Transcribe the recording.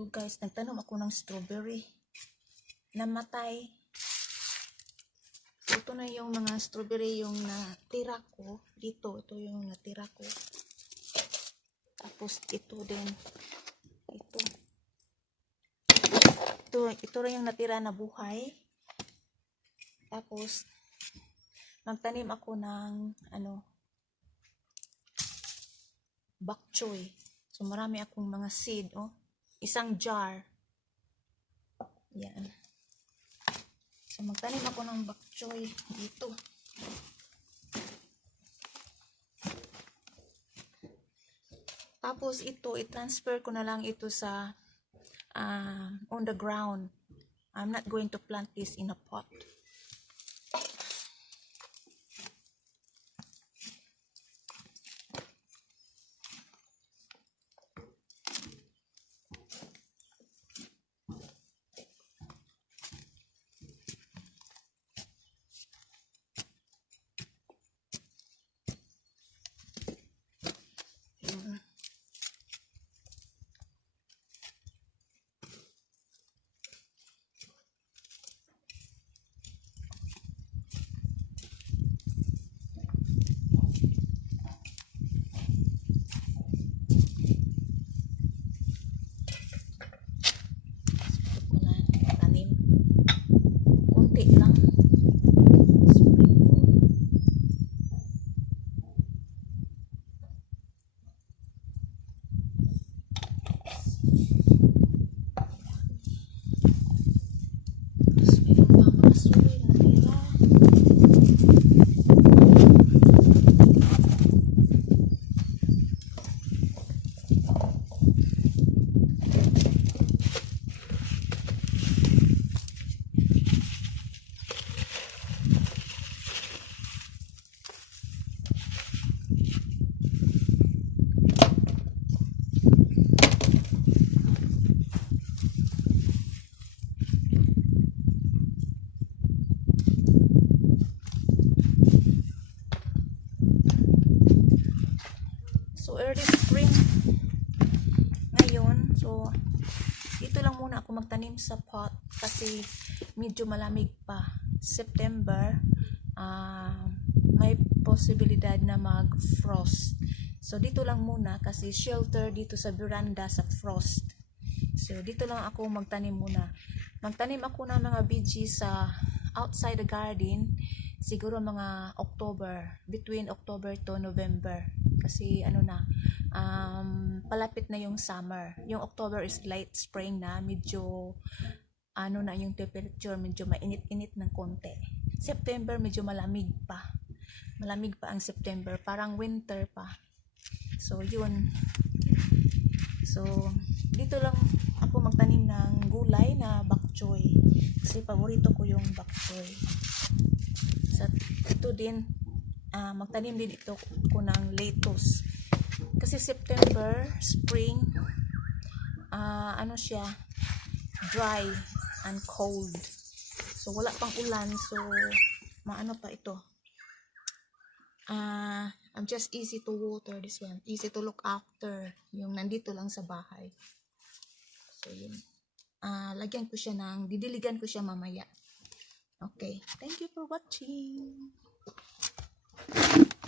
Ito guys, nagtanom ako ng strawberry. Namatay. Ito na yung mga strawberry yung natira ko. Dito, ito yung natira ko. Tapos ito din. Ito. Ito, ito rin yung natira na buhay. Tapos, nagtanim ako ng, ano, bok choy. So, marami akong mga seed, oh. Isang jar. Yan. So, magtanim ako ng bok choy dito. Tapos, ito, i-transfer ko na lang ito sa ah, on the ground. I'm not going to plant this in a pot. Yun. Ito ko na tanim. Kunti lang. Sprinkle. Tapos meron pa mga suwi na tira. So, early spring ngayon. So, dito lang muna ako magtanim sa pot kasi medyo malamig pa. September, ah, may posibilidad na mag-frost. So, dito lang muna kasi shelter dito sa veranda sa frost. So, dito lang ako magtanim muna. Magtanim ako ng mga veggies sa outside the garden siguro mga October, between October to November. Kasi ano na, um, palapit na yung summer. Yung October is light spring na, medyo ano na yung temperature, medyo mainit-init ng konti. September, medyo malamig pa. Malamig pa ang September, parang winter pa. So, yun. So, dito lang ako magtanim ng gulay na bok choy. Kasi paborito ko yung bok choy. Sa ito din, ah, magtanim din ito ko ng lettuce. Kasi September, spring, ah, ano siya, dry and cold. So, wala pang ulan. So, maano pa ito. Ah, I'm just easy to water this one. Easy to look after. Yung nandito lang sa bahay. So, yun. Ah, lagyan ko siya ng, didiligan ko siya mamaya. Okay. Thank you for watching. Thank you.